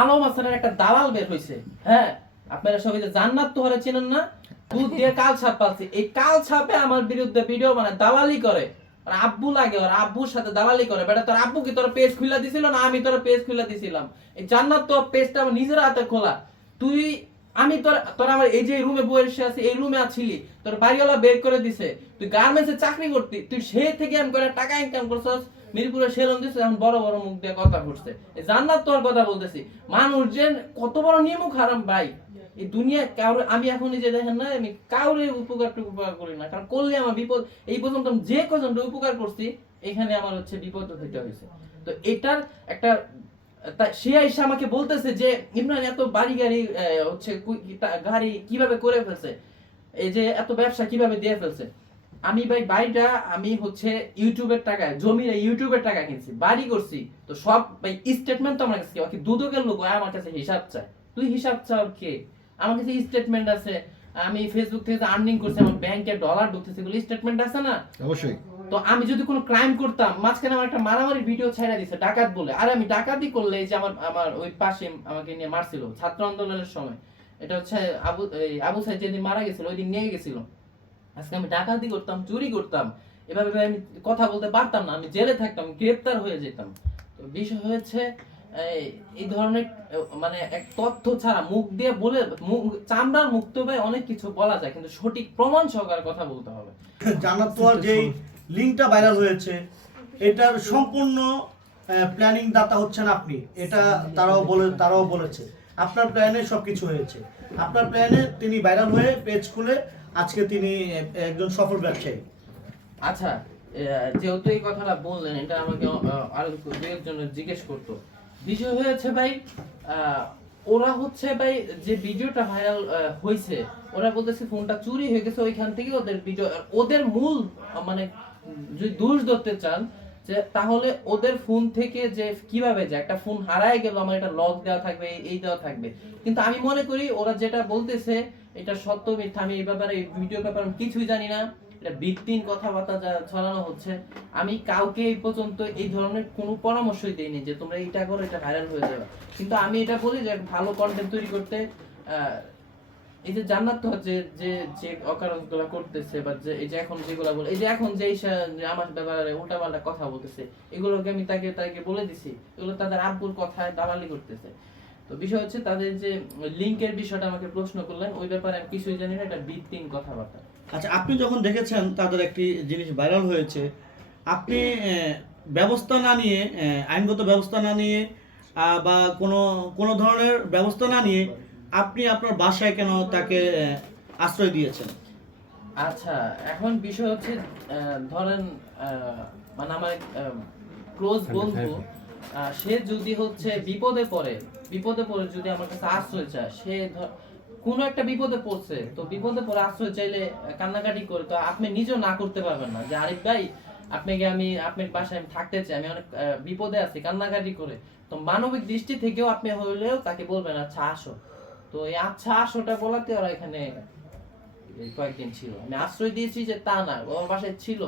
আলম হাসানের একটা দালাল বের হইছে হ্যাঁ? আপনারা সবাই যে জান্নাত তোহারে চেনেন না? দুধ দিয়ে কাল ছাপ পাচ্ছি এই কাল ছাপে আমার বিরুদ্ধে ভিডিও বানায়, দালালি করে। আর আব্বু লাগে, ওর আব্বুর সাথে দালালি করে। বেটা, তোর আব্বু কি তোর পেজ খুলে দিছিল না আমি তোর পেজ খুলে দিছিলাম? এই জান্নাত তো পেজটা আমার নিজের হাতে খোলা। তুই, আমি তোর তোর আমার এই যে রুমে বসে আছি, এই রুমে আছিলি, তোর বাড়িওয়ালা বের করে দিছে। তুই গার্মেন্টসে চাকরি করতি, তুই সে থেকে আমি করে টাকা ইনকাম করছস মিরপুরে সেলুন দিছে, এখন বড় বড় মুখ দিয়ে কথা ঘুরছে। জান্নাত তোর কথা বলতেছি। মানুষ যে কত বড় নিয়মক হারাম ভাই। এই দুনিয়া কারও আমি এখন যে দেখেন না আমি কাউরে উপকার উপকার করি না। কারণ করলে আমার বিপদ, এই পর্যন্ত যে কজনটা উপকার করছি, এখানে আমার হচ্ছে বিপদ হইতে হয়েছে তো এটার একটা সে এসে আমাকে বলতেছে যে, ইমরান এত বাড়ি গাড়ি হচ্ছে গাড়ি কীভাবে করে ফেলছে? এই যে এত ব্যবসা কীভাবে দিয়ে ফেলছে? আমি ভাই বাড়িটা আমি হচ্ছে ইউটিউবের টাকায় জমির ইউটিউবের টাকা কিনছি বাড়ি করছি। তো সব ভাই স্টেটমেন্ট তো আমার কাছে কি? দুদকের লোক আমার কাছে হিসাব চায়। তুই হিসাব চাও কে? আমার কাছে স্টেটমেন্ট আছে। আমি ফেসবুক থেকে আর্নিং করছি আমার ব্যাংকে ডলার ঢুকতেছে এগুলো স্টেটমেন্ট আছে না? অবশ্যই। তো আমি যদি কোনো ক্রাইম করতাম মাঝখানে আমার একটা মারামারি ভিডিও ছেড়ে দিছে ডাকাত বলে। আর আমি ডাকাতি করলে যে আমার আমার ওই পাশে আমাকে নিয়ে মারছিল ছাত্র আন্দোলনের সময়। এটা হচ্ছে আবু আবু সাইদ যেদিন মারা গেছিল ওই দিন নিয়ে গেছিল। আজকে আমি ডাকাতি করতাম, চুরি করতাম। এভাবে আমি কথা বলতে পারতাম না, আমি জেলে থাকতাম গ্রেপ্তার হয়ে যেতাম। তো বিষয় হয়েছে, এই- ধরনের মানে এক তথ্য ছাড়া মুখ দিয়ে বলে চামড়ার মুক্ত ভাই অনেক কিছু বলা যায়, কিন্তু সঠিক প্রমাণ সহকারে কথা বলতে হবে। জান্নাত তোয়ার যেই লিঙ্কটা ভাইরাল হয়েছে, এটার সম্পূর্ণ প্ল্যানিং দাতা হচ্ছেন আপনি। এটা তারাও বলে, তারাও বলেছে। আপনার প্ল্যানে সবকিছু হয়েছে। আপনার প্ল্যানে তিনি ভাইরাল হয়ে পেজ খুলে আজকে তিনি একজন সফল ব্যবসায়ী। আচ্ছা যেহেতু এই কথাটা বললেন, এটা আমাকে আরও দু জিজ্ঞেস করতো। বিষয় হয়েছে ভাই ওরা হচ্ছে ভাই যে ভিডিওটা ভাইরাল হয়েছে, ওরা বলতেছে ফোনটা চুরি হয়ে গেছে, ওইখান থেকে ওদের ভিডিও ওদের মূল মানে যদি দোষ ধরতে চান যে তাহলে ওদের ফোন থেকে যে কীভাবে যে একটা ফোন হারায় গেল, আমার এটা লক দেওয়া থাকবে, এই- দেওয়া থাকবে। কিন্তু আমি মনে করি ওরা যেটা বলতেছে, এটা সত্য মিথ্যা, আমি এই ব্যাপারে ভিডিও ব্যাপারে কিছুই জানি না। এটা কথাবার্তা যা ছড়ানো হচ্ছে। আমি কাউকে এই পর্যন্ত এই ধরনের কোনো পরামর্শই দেইনি যে তোমরা এটা করো, এটা ভাইরাল হয়ে যাবে। কিন্তু আমি এটা বলি যে ভালো কন্টেন্ট তৈরি করতে এই যে জান্নাত তো যে যে যে করতেছে বা যে, এই যে এখন বলে, এই যে এখন যে আমার ব্যাপারে কথা বলতেছে, এগুলোকে আমি তাকে তাকে বলে দিছি। এগুলো তাদের আব্বুর কথায় দালালি করতেছে। তো বিষয় হচ্ছে তাদের যে লিংকের বিষয়টা আমাকে প্রশ্ন করলেন, ওই ব্যাপারে আমি কিছুই জানি না, এটা কথাবার্তা। আচ্ছা আপনি যখন দেখেছেন তাদের একটি জিনিস ভাইরাল হয়েছে, আপনি ব্যবস্থা না নিয়ে আইনগত ব্যবস্থা না নিয়ে বা কোনো কোনো ধরনের ব্যবস্থা না নিয়ে আপনি আপনার বাসায় কেন তাকে আশ্রয় দিয়েছেন? আচ্ছা এখন বিষয় হচ্ছে ধরেন মানে আমার ক্লোজ বন্ধু সে যদি হচ্ছে বিপদে পড়ে বিপদে পড়ে যদি আমার কাছে আশ্রয় চায় সে ধর কোনো একটা বিপদে পড়ছে তো বিপদে পড়ে আশ্রয় চাইলে কান্নাকাটি করে তো আপনি নিজেও না করতে পারবেন না। যে আরিফ ভাই আপনাকে আমি আপনার বাসায় আমি থাকতে চাই আমি অনেক আহ, বিপদে আছি কান্নাকাটি করে তো মানবিক দৃষ্টি থেকেও আপনি হলেও তাকে বলবেন আচ্ছা আসো। তো এই আচ্ছা আসোটা বলাতে ওরা এখানে কয়েকদিন ছিল। আমি আশ্রয় দিয়েছি যে তা না ওর বাসায় ছিল।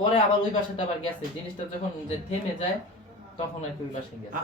পরে আবার ওই বাসাতে আবার গেছে। জিনিসটা যখন যে থেমে যায়, তখন আর কি ওই বাসায় গেছে।